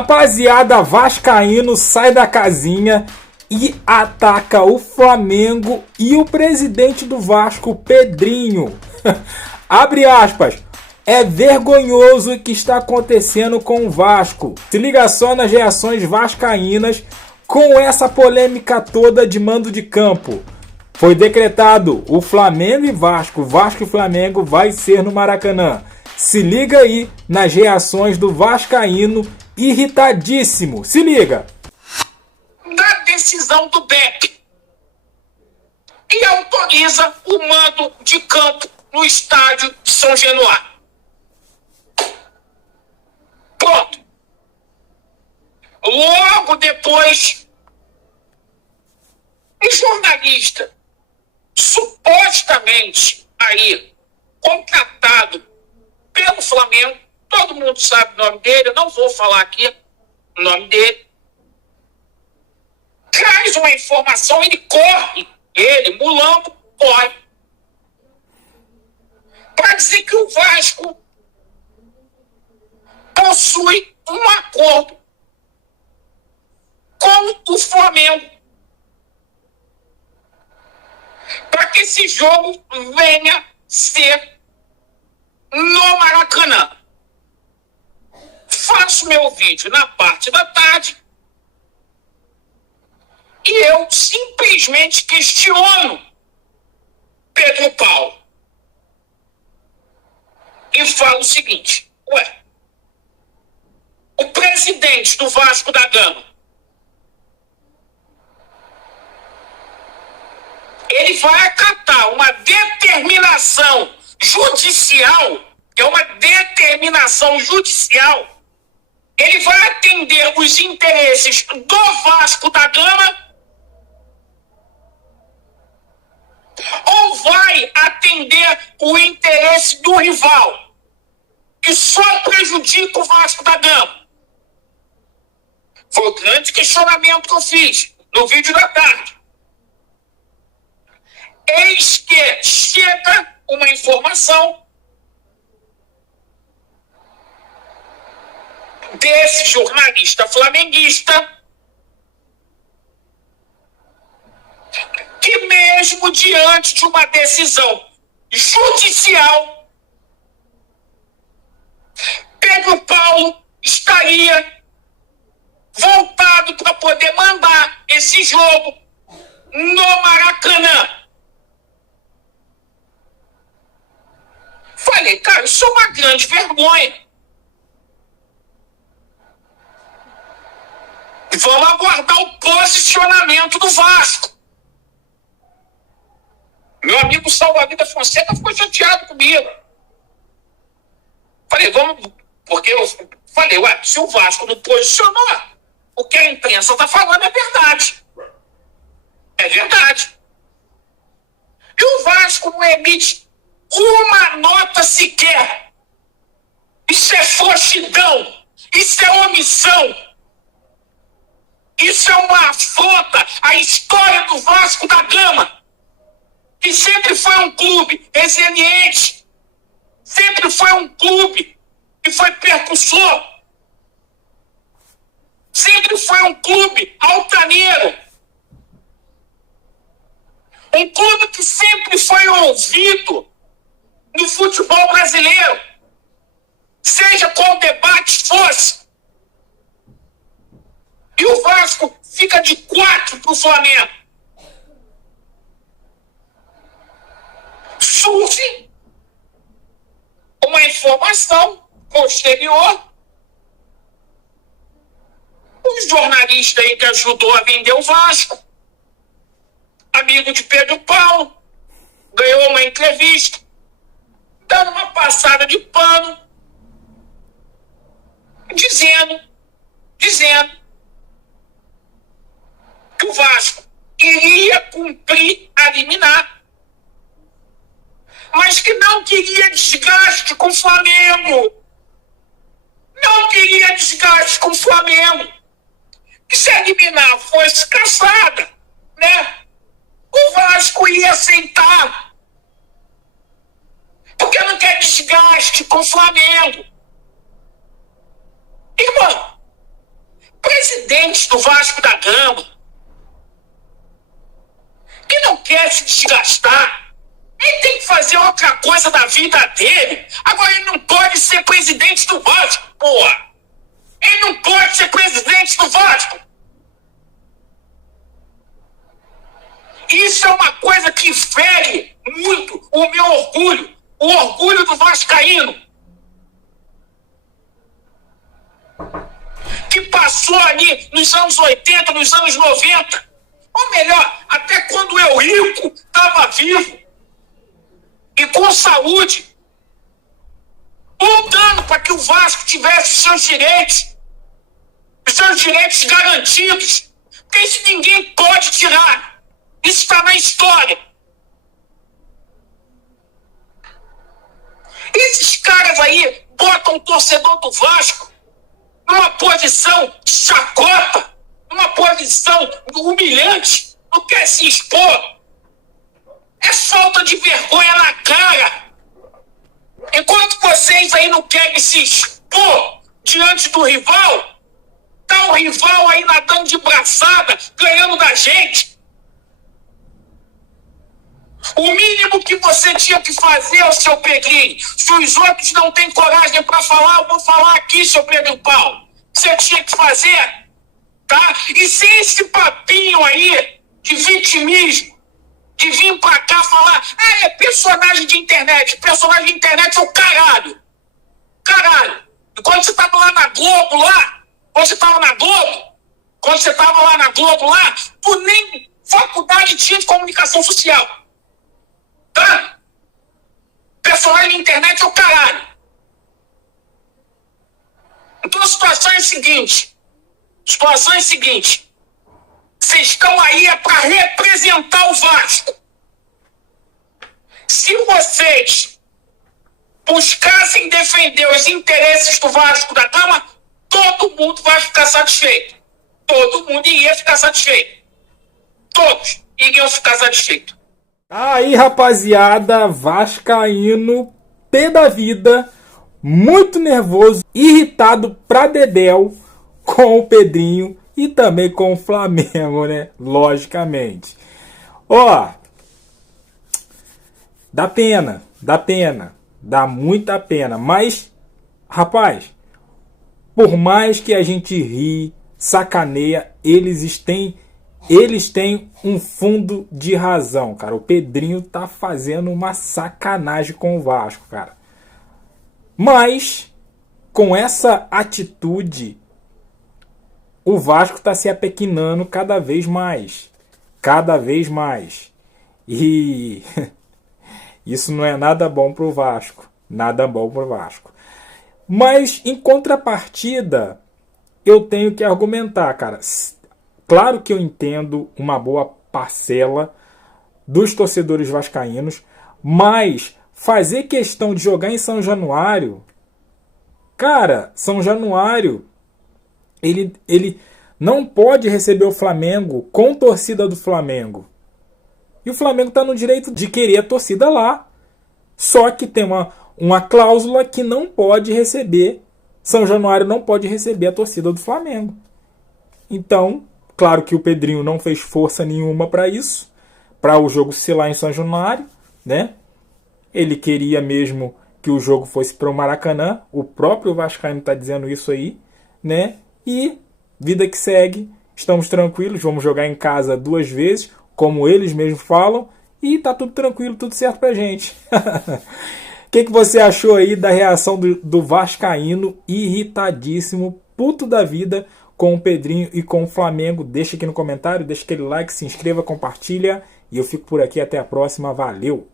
Rapaziada, vascaíno sai da casinha e ataca o Flamengo e o presidente do Vasco, Pedrinho. Abre aspas. É vergonhoso o que está acontecendo com o Vasco. Se liga só nas reações vascaínas com essa polêmica toda de mando de campo. Foi decretado o Flamengo e Vasco. Vasco e Flamengo vai ser no Maracanã. Se liga aí nas reações do vascaíno irritadíssimo. Se liga. Da decisão do BEP e autoriza o mando de campo no estádio de São Januário. Pronto. Logo depois, um jornalista supostamente aí contratado pelo Flamengo, todo mundo sabe o nome dele, eu não vou falar aqui o nome dele, traz uma informação, ele, Mulambo, corre, para dizer que o Vasco possui um acordo com o Flamengo para que esse jogo venha ser no Maracanã. Faço meu vídeo na parte da tarde e eu simplesmente questiono Pedro Paulo e falo o seguinte: o presidente do Vasco da Gama, ele vai acatar uma determinação judicial, que é uma determinação judicial, ele vai atender os interesses do Vasco da Gama ou vai atender o interesse do rival, que só prejudica o Vasco da Gama? Foi o grande questionamento que eu fiz no vídeo da tarde. Eis que chega uma informação desse jornalista flamenguista que, mesmo diante de uma decisão judicial, Pedro Paulo estaria voltado para poder mandar esse jogo no Maracanã. Falei, cara, isso é uma grande vergonha. Vamos aguardar o posicionamento do Vasco. Meu amigo Salva-Vida Fonseca ficou chateado comigo. Falei, porque eu falei, se o Vasco não posicionou, o que a imprensa está falando é verdade. É verdade. E o Vasco não emite uma nota sequer. Isso é frouxidão. Isso é omissão. Isso é uma afronta à história do Vasco da Gama, que sempre foi um clube resiliente, sempre foi um clube que foi percussor, sempre foi um clube altaneiro, um clube que sempre foi ouvido no futebol brasileiro, seja qual debate fosse. E o Vasco fica de 4 para o Flamengo. Surge uma informação posterior. Um jornalista aí que ajudou a vender o Vasco, amigo de Pedro Paulo, ganhou uma entrevista, dando uma passada de pano, dizendo que o Vasco iria cumprir a liminar, mas que não queria desgaste com o Flamengo. Não queria desgaste com o Flamengo. Que se a liminar fosse caçada, né, o Vasco ia aceitar. Porque não quer desgaste com o Flamengo. Irmão, presidente do Vasco da Gama, que não quer se desgastar. Ele tem que fazer outra coisa da vida dele. Agora ele não pode ser presidente do Vasco, porra. Ele não pode ser presidente do Vasco. Isso é uma coisa que fere muito o meu orgulho, o orgulho do vascaíno, que passou ali nos anos 80, nos anos 90, ou melhor, até quando o Eurico estava vivo e com saúde, lutando para que o Vasco tivesse os seus direitos garantidos, porque isso ninguém pode tirar. Isso está na história. Esses caras aí botam o torcedor do Vasco numa posição de chacota, numa posição humilhante, não quer se expor. É falta de vergonha na cara. Enquanto vocês aí não querem se expor diante do rival, tá o rival aí nadando de braçada, ganhando da gente. O mínimo que você tinha que fazer, o seu Pedrinho, se os outros não têm coragem para falar, eu vou falar aqui, seu Pedro Paulo. Você tinha que fazer, tá? E sem esse papinho aí de vitimismo, de vir pra cá falar, é personagem de internet. Personagem de internet é o caralho. Caralho. E quando você tava lá na Globo, quando você tava lá na Globo, tu nem faculdade tinha de comunicação social. Tá? Personagem de internet é o caralho. Então a situação é a seguinte. Vocês estão aí para representar o Vasco. Se vocês buscassem defender os interesses do Vasco da Gama, todo mundo vai ficar satisfeito. Todo mundo iria ficar satisfeito. Todos iriam ficar satisfeitos. Aí, rapaziada, vascaíno, pé da vida, muito nervoso, irritado pra dedéu com o Pedrinho e também com o Flamengo, né? Logicamente. Ó, dá pena, dá muita pena. Mas, rapaz, por mais que a gente ri, sacaneia, eles têm um fundo de razão, cara. O Pedrinho tá fazendo uma sacanagem com o Vasco, cara. Mas, com essa atitude, o Vasco tá se apequinando cada vez mais. Cada vez mais. E isso não é nada bom pro Vasco. Nada bom pro Vasco. Mas, em contrapartida, eu tenho que argumentar, cara. Claro que eu entendo uma boa parcela dos torcedores vascaínos, mas fazer questão de jogar em São Januário, cara, São Januário, ele não pode receber o Flamengo com torcida do Flamengo. E o Flamengo está no direito de querer a torcida lá. Só que tem uma cláusula que não pode receber, São Januário não pode receber a torcida do Flamengo. Então, claro que o Pedrinho não fez força nenhuma para isso, para o jogo ser lá em São Januário, né? Ele queria mesmo que o jogo fosse para o Maracanã, o próprio vascaíno está dizendo isso aí, né? E vida que segue, estamos tranquilos, vamos jogar em casa 2 vezes, como eles mesmos falam, e tá tudo tranquilo, tudo certo pra gente. O que você achou aí da reação do vascaíno irritadíssimo, puto da vida, com o Pedrinho e com o Flamengo? Deixa aqui no comentário, deixa aquele like, se inscreva, compartilha. E eu fico por aqui, até a próxima. Valeu!